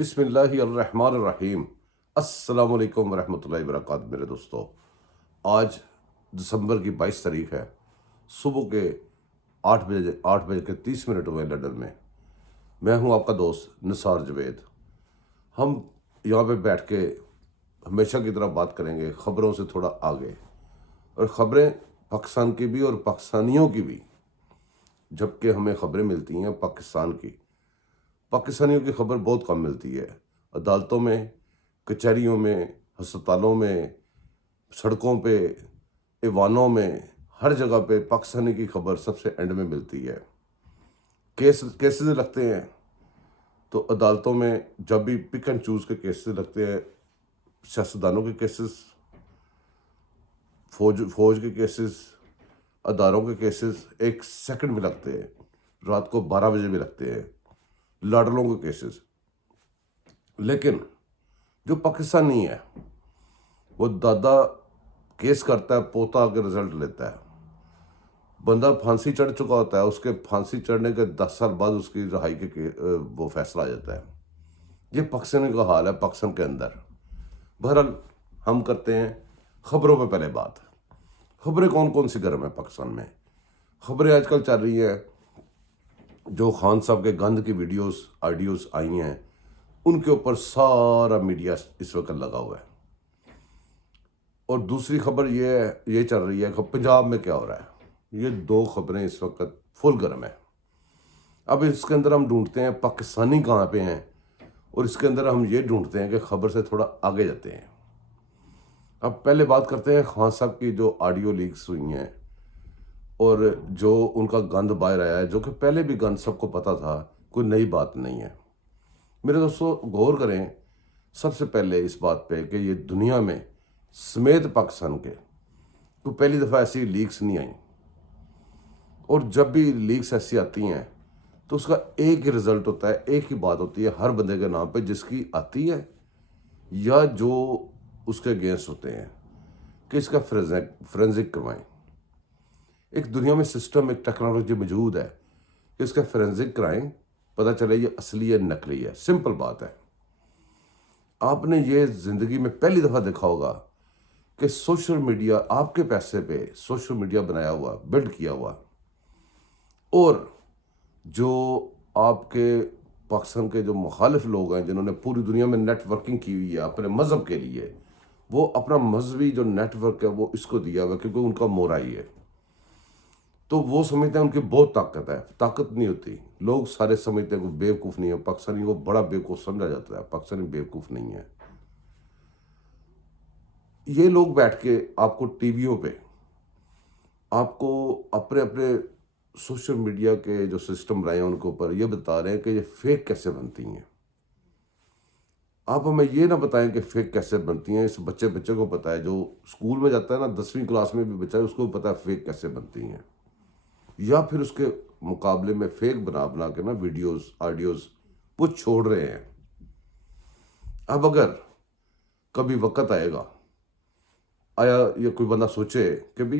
بسم اللہ الرحمن الرحیم۔ السلام علیکم ورحمۃ اللہ وبرکاتہ۔ میرے دوستو، آج دسمبر کی 22 تاریخ ہے۔ صبح کے 8 بج کے 30 منٹ ہوئے لندن میں۔ میں ہوں آپ کا دوست نثار جوید۔ ہم یہاں پہ بیٹھ کے ہمیشہ کی طرح بات کریں گے خبروں سے تھوڑا آگے، اور خبریں پاکستان کی بھی اور پاکستانیوں کی بھی، جبکہ ہمیں خبریں ملتی ہیں پاکستانیوں کی خبر بہت کم ملتی ہے۔ عدالتوں میں، کچہریوں میں، ہسپتالوں میں، سڑکوں پہ، ایوانوں میں، ہر جگہ پہ پاکستانی کی خبر سب سے اینڈ میں ملتی ہے۔ کیسز لگتے ہیں تو عدالتوں میں جب بھی پک اینڈ چوز کے کیسز لگتے ہیں، سیاستدانوں کے کیسز، فوج کے کیسز، اداروں کے کیسز 1 سیکنڈ میں لگتے ہیں، رات کو 12 بجے بھی لگتے ہیں، لاڈلوں کے کیسز۔ لیکن جو پاکستانی ہے وہ دادا کیس کرتا ہے، پوتا کے رزلٹ لیتا ہے۔ بندہ پھانسی چڑھ چکا ہوتا ہے، اس کے پھانسی چڑھنے کے 10 سال بعد اس کی رہائی کے وہ فیصلہ آ جاتا ہے۔ یہ پاکستان کا حال ہے پاکستان کے اندر۔ بہرحال ہم کرتے ہیں خبروں پہ پہلے بات۔ خبریں کون کون سی گرم ہیں پاکستان میں؟ خبریں آج کل چل رہی ہیں جو خان صاحب کے گند کی ویڈیوز آڈیوز آئی ہیں، ان کے اوپر سارا میڈیا اس وقت لگا ہوا ہے۔ اور دوسری خبر یہ چل رہی ہے کہ پنجاب میں کیا ہو رہا ہے۔ یہ 2 خبریں اس وقت فل گرم ہیں۔ اب اس کے اندر ہم ڈھونڈتے ہیں پاکستانی کہاں پہ ہیں، اور اس کے اندر ہم یہ ڈھونڈتے ہیں کہ خبر سے تھوڑا آگے جاتے ہیں۔ اب پہلے بات کرتے ہیں خان صاحب کی جو آڈیو لیکس ہوئی ہیں اور جو ان کا گند باہر آیا ہے، جو کہ پہلے بھی گند سب کو پتہ تھا، کوئی نئی بات نہیں ہے۔ میرے دوستو غور کریں سب سے پہلے اس بات پہ کہ یہ دنیا میں سمیت پاکستان کے کوئی پہلی دفعہ ایسی لیکس نہیں آئیں، اور جب بھی لیکس ایسی آتی ہیں تو اس کا ایک ہی رزلٹ ہوتا ہے، ایک ہی بات ہوتی ہے ہر بندے کے نام پہ جس کی آتی ہے یا جو اس کے اگینسٹ ہوتے ہیں، کہ اس کا فورینزک کروائیں۔ ایک دنیا میں سسٹم، ایک ٹیکنالوجی موجود ہے کہ اس کا فورینزک کرائیں، پتہ چلے یہ اصلی ہے نقلی ہے۔ سمپل بات ہے۔ آپ نے یہ زندگی میں پہلی دفعہ دیکھا ہوگا کہ سوشل میڈیا آپ کے پیسے پہ سوشل میڈیا بنایا ہوا، بلڈ کیا ہوا، اور جو آپ کے پاکستان کے جو مخالف لوگ ہیں جنہوں نے پوری دنیا میں نیٹ ورکنگ کی ہوئی ہے اپنے مذہب کے لیے، وہ اپنا مذہبی جو نیٹ ورک ہے وہ اس کو دیا ہوا کیونکہ ان کا مورائی ہے، تو وہ سمجھتے ہیں ان کی بہت طاقت ہے۔ طاقت نہیں ہوتی۔ لوگ سارے سمجھتے ہیں کہ بیوقوف نہیں ہے، پاکستانی کو بڑا بیوقوف سمجھا جاتا ہے۔ پاکستانی بیوقوف نہیں ہے۔ یہ لوگ بیٹھ کے آپ کو ٹی ویوں پہ، آپ کو اپنے سوشل میڈیا کے جو سسٹم رہے ہیں ان کے اوپر یہ بتا رہے ہیں کہ یہ فیک کیسے بنتی ہیں۔ آپ ہمیں یہ نہ بتائیں کہ فیک کیسے بنتی ہیں۔ اس بچے کو پتہ ہے، جو اسکول میں جاتا ہے نا، 10ویں کلاس میں بھی بچہ ہے، اس کو پتہ ہے فیک کیسے بنتی ہیں، یا پھر اس کے مقابلے میں فیک بنا کے نا ویڈیوز آڈیوز وہ چھوڑ رہے ہیں۔ اب اگر کبھی وقت آئے گا، آیا یہ کوئی بندہ سوچے کہ بھی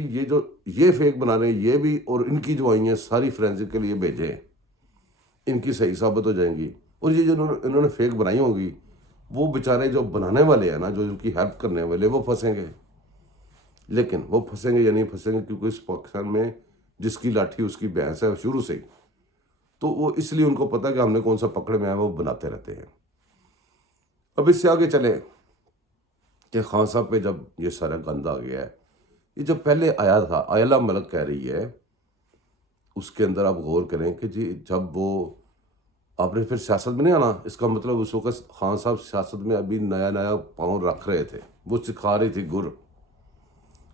یہ فیک بنا رہے ہیں، یہ بھی، اور ان کی جو آئی ہیں ساری فورینزک کے لیے بھیجیں، ان کی صحیح ثابت ہو جائیں گی، اور یہ جو انہوں نے فیک بنائی ہوگی وہ بیچارے جو بنانے والے ہیں نا، جو ان کی ہیلپ کرنے والے، وہ پھنسیں گے۔ لیکن وہ پھنسیں گے یا نہیں پھنسیں گے، کیونکہ اس پاکستان میں جس کی لاٹھی اس کی بھینس ہے شروع سے ہی، تو وہ اس لیے ان کو پتہ ہے کہ ہم نے کون سا پکڑے میں ہے، وہ بناتے رہتے ہیں۔ اب اس سے آگے چلیں کہ خان صاحب پہ جب یہ سارا گند آ گیا ہے، یہ جب پہلے آیا تھا، آئلہ ملک کہہ رہی ہے، اس کے اندر آپ غور کریں کہ جی جب وہ آپ نے پھر سیاست میں نہیں آنا، اس کا مطلب اس وقت خان صاحب سیاست میں ابھی نیا پاؤں رکھ رہے تھے، وہ سکھا رہی تھی گر،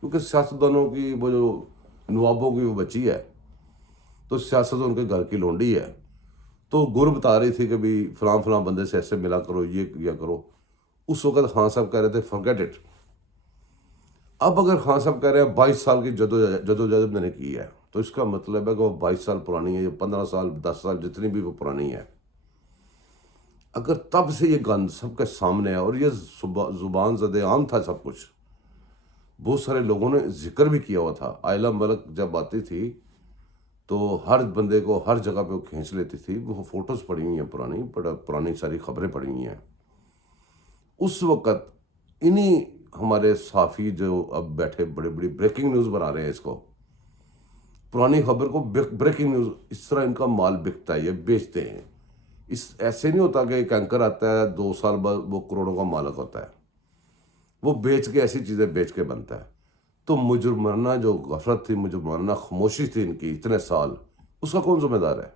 کیونکہ سیاستدانوں کی وہ جو نوابوں کی وہ بچی ہے، تو سیاست ان کے گھر کی لونڈی ہے، تو گر بتا رہی تھی کہ بھی فلاں بندے سے ایسے ملا کرو، یہ کیا کرو۔ اس وقت خان صاحب کہہ رہے تھے فرگیٹ اٹ۔ اب اگر خان صاحب کہہ رہے ہیں 22 سال کی جدوجہد میں نے کی ہے، تو اس کا مطلب ہے کہ وہ 22 سال پرانی ہے، یا 15 سال 10 سال جتنی بھی وہ پرانی ہے۔ اگر تب سے یہ گند سب کے سامنے ہے، اور یہ زبان زد عام تھا سب کچھ، بہت سارے لوگوں نے ذکر بھی کیا ہوا تھا۔ آئلہ ملک جب آتی تھی تو ہر بندے کو ہر جگہ پہ وہ کھینچ لیتی تھی. وہ فوٹوز پڑی ہوئی ہیں پرانی، پرانی ساری خبریں پڑی ہوئی ہیں. اس وقت انہی ہمارے صحافی جو اب بیٹھے بڑی بڑی بریکنگ نیوز بنا رہے ہیں، اس کو پرانی خبر کو بریکنگ نیوز، اس طرح ان کا مال بکتا ہے، یہ بیچتے ہیں. ایسے نہیں ہوتا کہ ایک اینکر آتا ہے 2 سال بعد وہ کروڑوں کا مالک ہوتا ہے، وہ بیچ کے ایسی چیزیں بیچ کے بنتا ہے. تو مجرمانہ جو غفلت تھی، مجرمانہ خاموشی تھی ان کی اتنے سال، اس کا کون ذمہ دار ہے؟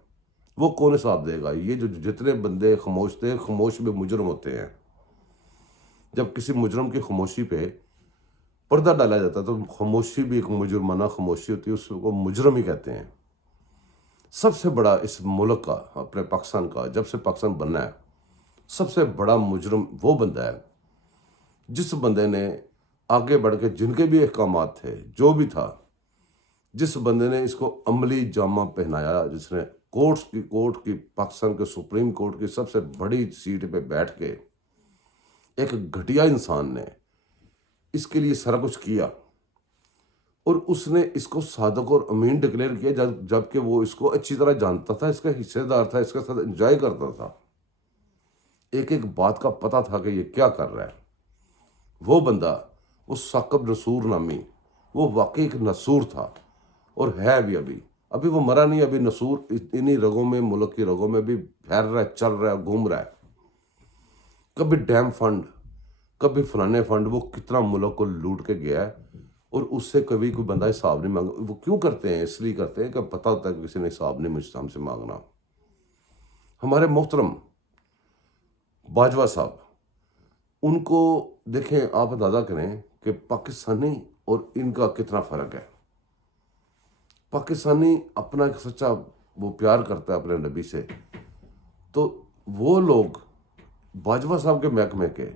وہ کون حساب دے گا؟ یہ جو جتنے بندے خاموش تھے، خاموش بھی مجرم ہوتے ہیں. جب کسی مجرم کی خاموشی پہ پردہ ڈالا جاتا ہے تو خاموشی بھی ایک مجرمانہ خاموشی ہوتی ہے، اس کو مجرم ہی کہتے ہیں. سب سے بڑا اس ملک کا، اپنے پاکستان کا، جب سے پاکستان بننا ہے، سب سے بڑا مجرم وہ بندہ ہے جس بندے نے آگے بڑھ کے، جن کے بھی احکامات تھے، جو بھی تھا، جس بندے نے اس کو عملی جامہ پہنایا، جس نے کورٹ کی پاکستان کے سپریم کورٹ کی سب سے بڑی سیٹ پہ بیٹھ کے، ایک گھٹیا انسان نے اس کے لیے سارا کچھ کیا، اور اس نے اس کو صادق اور امین ڈکلیئر کیا، جبکہ وہ اس کو اچھی طرح جانتا تھا، اس کا حصے دار تھا، اس کے ساتھ انجوائے کرتا تھا، ایک ایک بات کا پتہ تھا کہ یہ کیا کر رہا ہے. وہ بندہ، وہ ثاقب نصور نامی، وہ واقعی ایک نصور تھا، اور ہے ابھی وہ مرا نہیں. ابھی نصور انہی رگوں میں، ملک کی رگوں میں بھی پھیر رہا ہے، چل رہا ہے، گھوم رہا ہے. کبھی ڈیم فنڈ، کبھی فلانے فنڈ، وہ کتنا ملک کو لوٹ کے گیا ہے، اور اس سے کبھی کوئی بندہ حساب نہیں مانگا. وہ کیوں کرتے ہیں؟ اس لیے کرتے ہیں کہ پتہ ہوتا ہے کہ کسی نے حساب نہیں ہم سے مانگنا. ہمارے محترم باجوہ صاحب، ان کو دیکھیں، آپ اندازہ کریں کہ پاکستانی اور ان کا کتنا فرق ہے. پاکستانی اپنا ایک سچا وہ پیار کرتا ہے اپنے نبی سے، تو وہ لوگ باجوہ صاحب کے محکمے کے،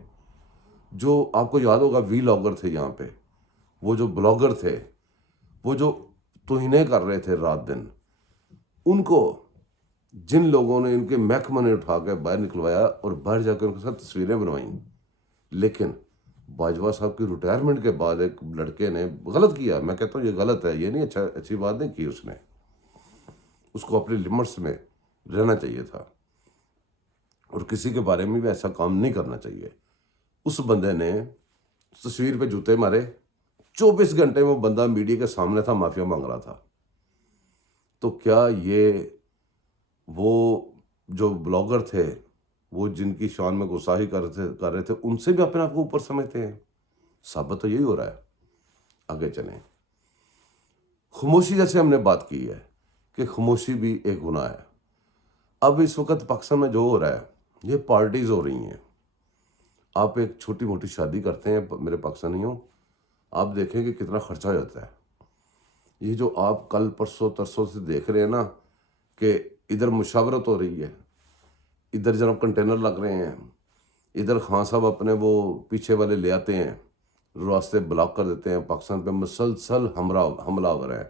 جو آپ کو یاد ہوگا وی لاگر تھے یہاں پہ، وہ جو بلاگر تھے، وہ جو توہینیں کر رہے تھے رات دن، ان کو جن لوگوں نے، ان کے محکمہ نے اٹھا کے باہر نکلوایا اور باہر جا کے ان کے ساتھ تصویریں بنوائیں. لیکن باجوہ صاحب کی ریٹائرمنٹ کے بعد ایک لڑکے نے غلط کیا. میں کہتا ہوں یہ غلط ہے، یہ نہیں اچھی بات نہیں کی اس نے. اس کو اپنی لمٹس میں رہنا چاہیے تھا، اور کسی کے بارے میں بھی ایسا کام نہیں کرنا چاہیے. اس بندے نے تصویر پہ جوتے مارے، 24 گھنٹے وہ بندہ میڈیا کے سامنے تھا، معافیا مانگ رہا تھا. تو کیا یہ وہ جو بلاگر تھے، وہ جن کی شان میں گستاخی کر رہے تھے، ان سے بھی اپنے آپ کو اوپر سمجھتے ہیں؟ ثابت تو یہی ہو رہا ہے. آگے چلیں. خاموشی جیسے ہم نے بات کی ہے کہ خاموشی بھی ایک گناہ ہے. اب اس وقت پاکستان میں جو ہو رہا ہے، یہ پارٹیز ہو رہی ہیں. آپ ایک چھوٹی موٹی شادی کرتے ہیں میرے پاکستانیوں، آپ دیکھیں کہ کتنا خرچہ ہو جاتا ہے. یہ جو آپ کل پرسوں ترسوں سے دیکھ رہے ہیں نا، کہ ادھر مشاورت ہو رہی ہے، ادھر جناب کنٹینر لگ رہے ہیں، ادھر خان صاحب اپنے وہ پیچھے والے لے آتے ہیں، راستے بلاک کر دیتے ہیں، پاکستان پہ مسلسل حملہ آور ہیں.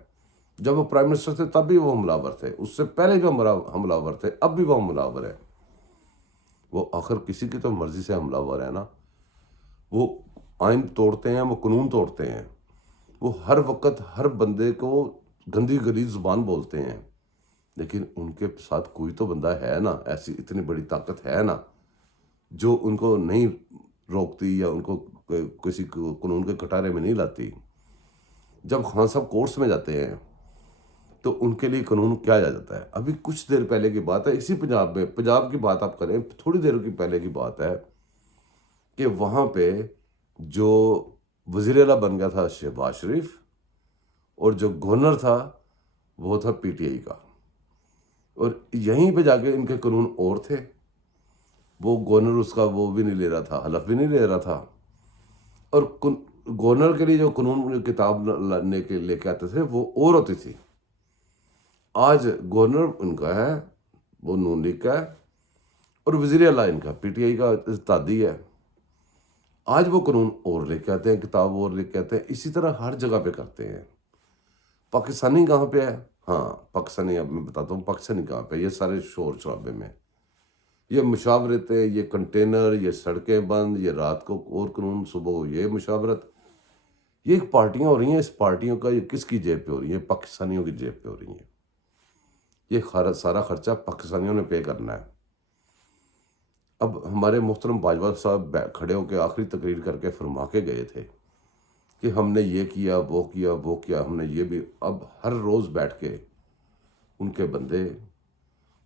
جب وہ پرائم منسٹر تھے تب بھی وہ حملہ آور تھے، اس سے پہلے بھی حملہ آور تھے، اب بھی وہ حملہ آور ہے. وہ آخر کسی کی تو مرضی سے حملہ آور ہے نا. وہ آئین توڑتے ہیں، وہ قانون توڑتے ہیں، وہ ہر وقت ہر بندے کو گندی غلیظ زبان بولتے ہیں. لیکن ان کے ساتھ کوئی تو بندہ ہے نا، ایسی اتنی بڑی طاقت ہے نا، جو ان کو نہیں روکتی یا ان کو کسی قانون کے کٹارے میں نہیں لاتی. جب خان صاحب کورٹس میں جاتے ہیں تو ان کے لیے قانون کیا جاتا ہے. ابھی کچھ دیر پہلے کی بات ہے، اسی پنجاب کی بات آپ کریں، تھوڑی دیر کی پہلے کی بات ہے کہ وہاں پہ جو وزیر اعلیٰ بن گیا تھا شہباز شریف، اور جو گورنر تھا وہ تھا پی ٹی آئی کا، اور یہیں پہ جا کے ان کے قانون اور تھے. وہ گورنر اس کا وہ بھی نہیں لے رہا تھا، حلف بھی نہیں لے رہا تھا. اور گورنر کے لیے جو قانون کتاب لے کے آتے تھے وہ اور ہوتی تھی. آج گورنر ان کا ہے، وہ نون لیگ کا ہے، اور وزیر اعلیٰ ان کا پی ٹی آئی کا اتحادی ہے. آج وہ قانون اور لے کے آتے ہیں، کتاب اور لے کے آتے ہیں. اسی طرح ہر جگہ پہ کرتے ہیں. پاکستانی کہاں پہ ہے؟ ہاں پاکستانی، اب میں بتاتا ہوں پاکستانی کہاں پہ. یہ سارے شور شرابے میں، یہ مشاورتیں، یہ کنٹینر، یہ سڑکیں بند، یہ رات کو اور قانون، صبح یہ مشاورت، یہ پارٹیاں ہو رہی ہیں. اس پارٹیوں کا یہ کس کی جیب پہ ہو رہی ہیں؟ پاکستانیوں کی جیب پہ ہو رہی ہیں. یہ سارا خرچہ پاکستانیوں نے پے کرنا ہے۔ اب ہمارے محترم باجوہ صاحب کھڑے ہو کے آخری تقریر کر کے فرما کے گئے تھے کہ ہم نے یہ کیا، وہ کیا، وہ کیا، ہم نے یہ بھی۔ اب ہر روز بیٹھ کے ان کے بندے،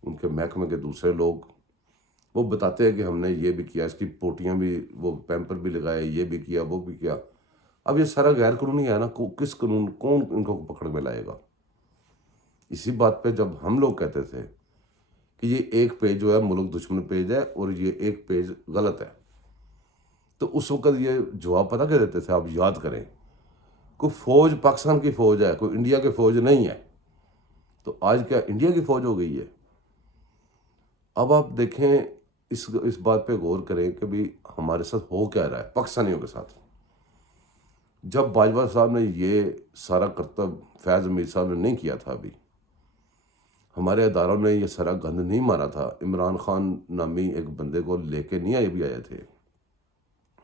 ان کے محکمے کے دوسرے لوگ وہ بتاتے ہیں کہ ہم نے یہ بھی کیا، اس کی پوٹیاں بھی، وہ پیمپر بھی لگائے، یہ بھی کیا، وہ بھی کیا۔ اب یہ سارا غیر قانونی ہے نا، کس قانون، کون ان کو پکڑ میں لائے گا؟ اسی بات پہ جب ہم لوگ کہتے تھے کہ یہ ایک پیج جو ہے ملک دشمن پیج ہے اور یہ ایک پیج غلط ہے، تو اس وقت یہ جواب پتہ کیا دیتے تھے؟ آپ یاد کریں، کوئی فوج پاکستان کی فوج ہے، کوئی انڈیا کی فوج نہیں ہے۔ تو آج کیا انڈیا کی فوج ہو گئی ہے؟ اب آپ دیکھیں، اس بات پہ غور کریں کہ بھی ہمارے ساتھ ہو کیا رہا ہے پاکستانیوں کے ساتھ۔ جب باجوہ صاحب نے یہ سارا کرتب فیض امیر صاحب نے نہیں کیا تھا، ابھی ہمارے اداروں نے یہ سارا گند نہیں مارا تھا، عمران خان نامی ایک بندے کو لے کے نہیں بھی آئے تھے،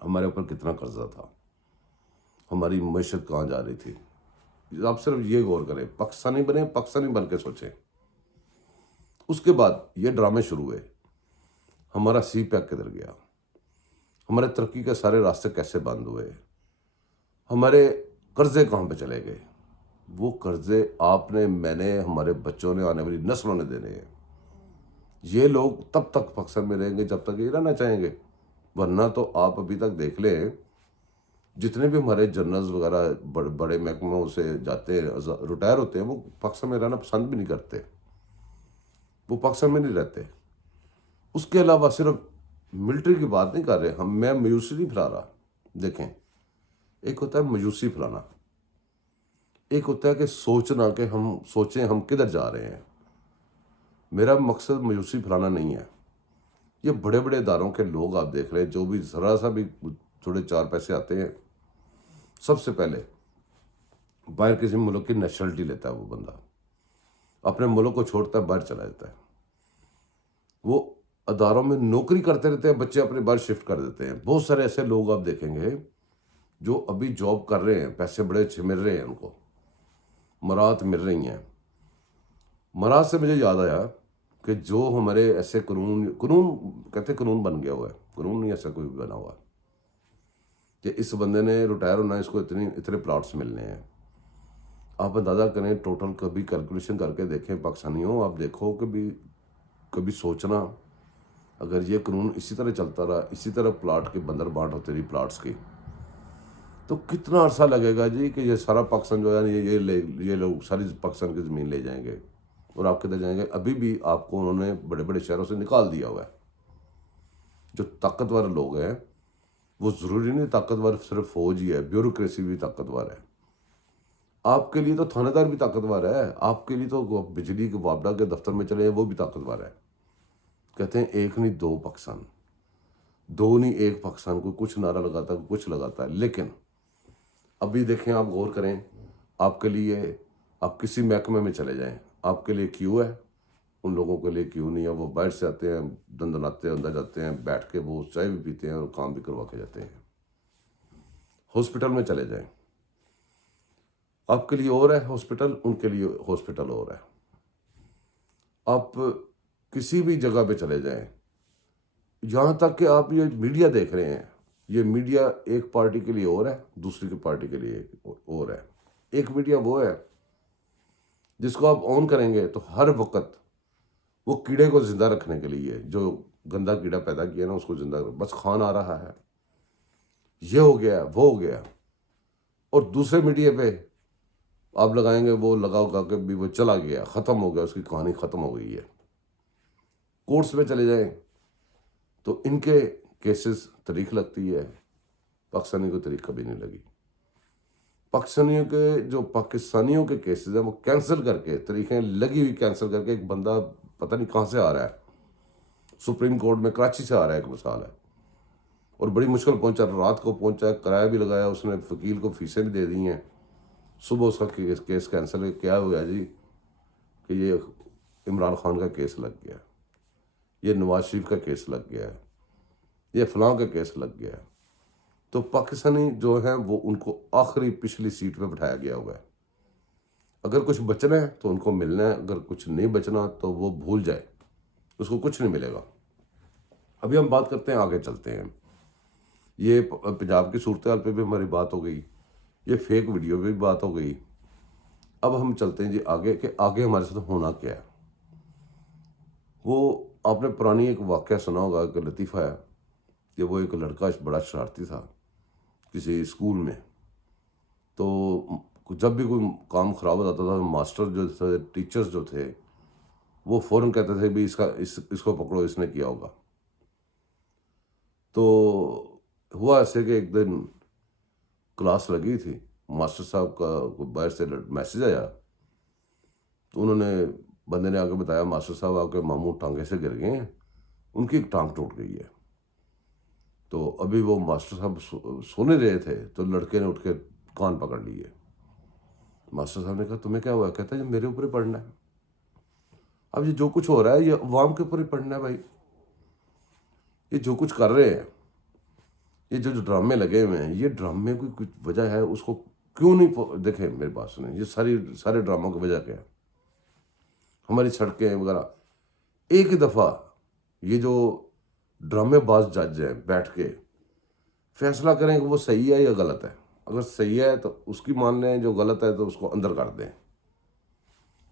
ہمارے اوپر کتنا قرضہ تھا، ہماری معیشت کہاں جا رہی تھی۔ آپ صرف یہ غور کریں، پاکستانی بنے، پاکستانی بن کے سوچیں۔ اس کے بعد یہ ڈرامے شروع ہوئے، ہمارا سی پیک کدھر گیا، ہمارے ترقی کے سارے راستے کیسے بند ہوئے، ہمارے قرضے کہاں پہ چلے گئے۔ وہ قرضے آپ نے، میں نے، ہمارے بچوں نے، آنے والی نسلوں نے دینے ہیں۔ یہ لوگ تب تک پاکستان میں رہیں گے جب تک یہ رہنا چاہیں گے، ورنہ تو آپ ابھی تک دیکھ لیں، جتنے بھی ہمارے جنرلز وغیرہ بڑے محکموں سے جاتے ہیں، ریٹائر ہوتے ہیں، وہ پاکستان میں رہنا پسند بھی نہیں کرتے، وہ پاکستان میں نہیں رہتے۔ اس کے علاوہ صرف ملٹری کی بات نہیں کر رہے ہم، میں مایوسی نہیں پھیلا رہا۔ دیکھیں، ایک ہوتا ہے مایوسی پھیلانا، ایک ہوتا ہے کہ سوچنا کہ ہم سوچیں ہم کدھر جا رہے ہیں۔ میرا مقصد مایوسی پھیلانا نہیں ہے۔ یہ بڑے بڑے اداروں کے لوگ آپ دیکھ رہے ہیں، جو بھی ذرا سا بھی تھوڑے چار پیسے آتے ہیں، سب سے پہلے باہر کسی ملک کی نیشنلٹی لیتا ہے، وہ بندہ اپنے ملک کو چھوڑتا ہے، باہر چلا جاتا ہے۔ وہ اداروں میں نوکری کرتے رہتے ہیں، بچے اپنے باہر شفٹ کر دیتے ہیں۔ بہت سارے ایسے لوگ آپ دیکھیں گے جو ابھی جاب کر رہے ہیں، پیسے بڑے اچھے مل رہے ہیں، ان کو مراد مل رہی ہیں۔ مراد سے مجھے یاد آیا کہ جو ہمارے ایسے قانون کہتے ہیں، قانون بن گیا ہوا ہے، قانون نہیں ایسا کوئی بنا ہوا کہ اس بندے نے ریٹائر ہونا ہے، اس کو اتنے پلاٹس ملنے ہیں۔ آپ اندازہ کریں، ٹوٹل کبھی کیلکولیشن کر کے دیکھیں پاکستانیوں، آپ دیکھو کہ بھی کبھی سوچنا، اگر یہ قانون اسی طرح چلتا رہا، اسی طرح پلاٹ کے بندر بانٹ ہوتے رہی پلاٹس کی، تو کتنا عرصہ لگے گا جی کہ یہ سارا پاکستان جو ہے یہ لوگ ساری پاکستان کی زمین لے جائیں گے، اور آپ کدھر جائیں گے؟ ابھی بھی آپ کو انہوں نے بڑے بڑے شہروں سے نکال دیا ہوا ہے۔ جو طاقتور لوگ ہیں، وہ ضروری نہیں طاقتور صرف فوج ہی ہے، بیوروکریسی بھی طاقتور ہے۔ آپ کے لیے تو تھانے دار بھی طاقتور ہے، آپ کے لیے تو بجلی کے وابڈا کے دفتر میں چلے ہیں، وہ بھی طاقتور ہے۔ کہتے ہیں ایک نہیں دو پاکستان، دو نہیں ایک پاکستان، کوئی کچھ نعرہ لگاتا ہے، کوئی کچھ لگاتا ہے۔ لیکن ابھی دیکھیں، آپ غور کریں، آپ کے لیے، آپ کسی محکمے میں چلے جائیں، آپ کے لیے کیو ہے، ان لوگوں کے لیے کیوں نہیں ہے۔ وہ باہر سے آتے ہیں، دندناتے اندر جاتے ہیں، بیٹھ کے وہ چائے بھی پیتے ہیں اور کام بھی کروا کے جاتے ہیں۔ ہاسپٹل میں چلے جائیں، آپ کے لیے اور ہے ہاسپٹل، ان کے لیے ہاسپٹل اور ہے۔ آپ کسی بھی جگہ پہ چلے جائیں، یہاں تک کہ آپ یہ میڈیا دیکھ رہے ہیں، یہ میڈیا ایک پارٹی کے لیے اور ہے، دوسری کی پارٹی کے لیے اور ہے۔ ایک میڈیا وہ ہے جس کو آپ آن کریں گے تو ہر وقت وہ کیڑے کو زندہ رکھنے کے لیے، جو گندا کیڑا پیدا کیا نا، اس کو زندہ بس کھان آ رہا ہے، یہ ہو گیا، وہ ہو گیا۔ اور دوسرے میڈیا پہ آپ لگائیں گے، وہ لگا کے بھی وہ چلا گیا، ختم ہو گیا، اس کی کہانی ختم ہو گئی ہے۔ کورٹس میں چلے جائیں تو ان کے کیسز تاریخ لگتی ہے، پاکستانی کو تاریخ کبھی نہیں لگی۔ پاکستانیوں کے کیسز ہیں، وہ کینسل کر کے، تاریخیں لگی ہوئی کینسل کر کے، ایک بندہ پتہ نہیں کہاں سے آ رہا ہے، سپریم کورٹ میں کراچی سے آ رہا ہے، ایک مثال ہے، اور بڑی مشکل پہنچا، رات کو پہنچا، کرایہ بھی لگایا اس نے، وکیل کو فیسیں بھی دے دی ہیں، صبح اس کا کیس کینسل کیا ہوا ہے جی کہ یہ عمران خان کا کیس لگ گیا، یہ نواز شریف کا کیس لگ گیا ہے، یہ فلاں کا کیس لگ گیا ہے۔ تو پاکستانی جو ہیں وہ ان کو آخری پچھلی سیٹ پہ بٹھایا گیا ہوا ہے۔ اگر کچھ بچنا ہے تو ان کو ملنا ہے، اگر کچھ نہیں بچنا تو وہ بھول جائے، اس کو کچھ نہیں ملے گا۔ ابھی ہم بات کرتے ہیں، آگے چلتے ہیں۔ یہ پنجاب کی صورتحال پہ بھی ہماری بات ہو گئی، یہ فیک ویڈیو پہ بھی بات ہو گئی۔ اب ہم چلتے ہیں جی آگے، کہ آگے ہمارے ساتھ ہونا کیا ہے۔ وہ آپ نے پرانی ایک واقعہ سنا ہوگا کہ لطیفہ ہے کہ وہ ایک لڑکا بڑا شرارتی تھا کسی اسکول میں، تو جب بھی کوئی کام خراب ہو جاتا تھا، ماسٹر جو تھے، ٹیچرز جو تھے، وہ فوراً کہتے تھے بھی اس کو پکڑو، اس نے کیا ہوگا۔ تو ہوا ایسے کہ ایک دن کلاس لگی تھی، ماسٹر صاحب کا باہر سے میسج آیا، تو انہوں نے بندے نے آ کے بتایا، ماسٹر صاحب آپ کے ماموں ٹانگے سے گر گئے ہیں، ان کی ایک ٹانگ ٹوٹ گئی ہے۔ تو ابھی وہ ماسٹر صاحب سونے رہے تھے تو لڑکے نے اٹھ کے کان پکڑ لیے۔ ماسٹر صاحب نے کہا تمہیں کیا ہوا؟ کہتا ہے یہ میرے اوپر ہی پڑھنا ہے۔ اب یہ جو کچھ ہو رہا ہے یہ عوام کے اوپر ہی پڑھنا ہے بھائی۔ یہ جو کچھ کر رہے ہیں، یہ جو ڈرامے لگے ہوئے ہیں، یہ ڈرامے کی کچھ وجہ ہے، اس کو کیوں نہیں دیکھیں میری بات سنیں، یہ سارے ڈراموں کی وجہ کیا ہے؟ ہماری سڑکیں وغیرہ، ایک ہی دفعہ یہ جو ڈرامے باز جج ہیں بیٹھ کے فیصلہ کریں کہ وہ صحیح ہے یا غلط ہے۔ اگر صحیح ہے تو اس کی مان لیں، جو غلط ہے تو اس کو اندر کر دیں،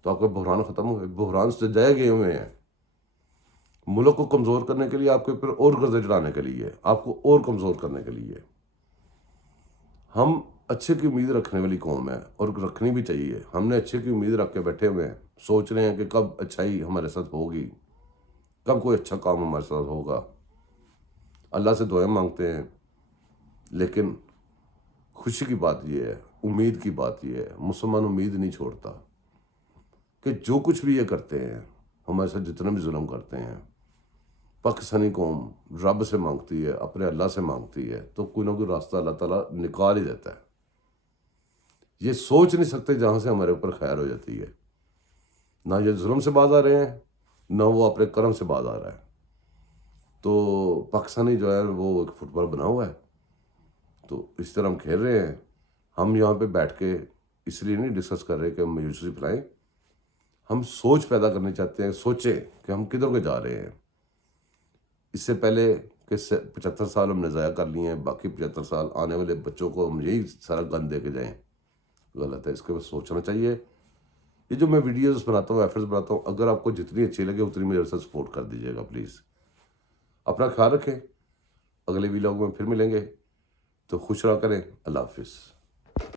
تو آپ کا بحران ختم ہو گئے۔ بحران سے جائے گئے ہوئے ہیں ملک کو کمزور کرنے کے لیے، آپ کے اوپر اور قرضے چڑھانے کے لیے، آپ کو اور کمزور کرنے کے لیے۔ ہم اچھے کی امید رکھنے والی قوم ہے، اور رکھنی بھی چاہیے۔ ہم نے اچھے کی امید رکھ کے بیٹھے ہوئے ہیں، سوچ رہے ہیں کہ کب اچھائی ہمارے ساتھ ہوگی، کب کوئی اچھا کام ہمارے ساتھ ہوگا۔ اللہ سے دعائیں مانگتے ہیں، لیکن خوشی کی بات یہ ہے، امید کی بات یہ ہے، مسلمان امید نہیں چھوڑتا کہ جو کچھ بھی یہ کرتے ہیں، ہمارے ساتھ جتنا بھی ظلم کرتے ہیں، پاکستانی قوم رب سے مانگتی ہے، اپنے اللہ سے مانگتی ہے، تو کوئی نہ کوئی راستہ اللہ تعالیٰ نکال ہی دیتا ہے۔ یہ سوچ نہیں سکتے جہاں سے ہمارے اوپر خیر ہو جاتی ہے۔ نہ یہ ظلم سے باز آ رہے ہیں، نہ وہ اپنے کرم سے باز آ رہا ہے۔ تو پاکستانی جو ہے وہ ایک فٹ بال بنا ہوا ہے، تو اس طرح ہم کھیل رہے ہیں۔ ہم یہاں پہ بیٹھ کے اس لیے نہیں ڈسکس کر رہے کہ ہم میوزک پلائیں، ہم سوچ پیدا کرنے چاہتے ہیں، سوچیں کہ ہم کدھر کے جا رہے ہیں۔ اس سے پہلے کہ 75 سال ہم نے ضائع کر لیے ہیں، باقی 75 سال آنے والے بچوں کو ہم یہی سارا گند دے کے جائیں، غلط ہے۔ اس کے بعد سوچنا چاہیے۔ یہ جو میں ویڈیوز بناتا ہوں، ایفرٹس بناتا ہوں، اگر آپ کو جتنی اچھی لگے اتنی میرے ساتھ سپورٹ کر دیجیے گا پلیز۔ اپنا خیال رکھیں، اگلے ویلاگ میں پھر ملیں گے، تو خوش رہا کریں۔ اللہ حافظ۔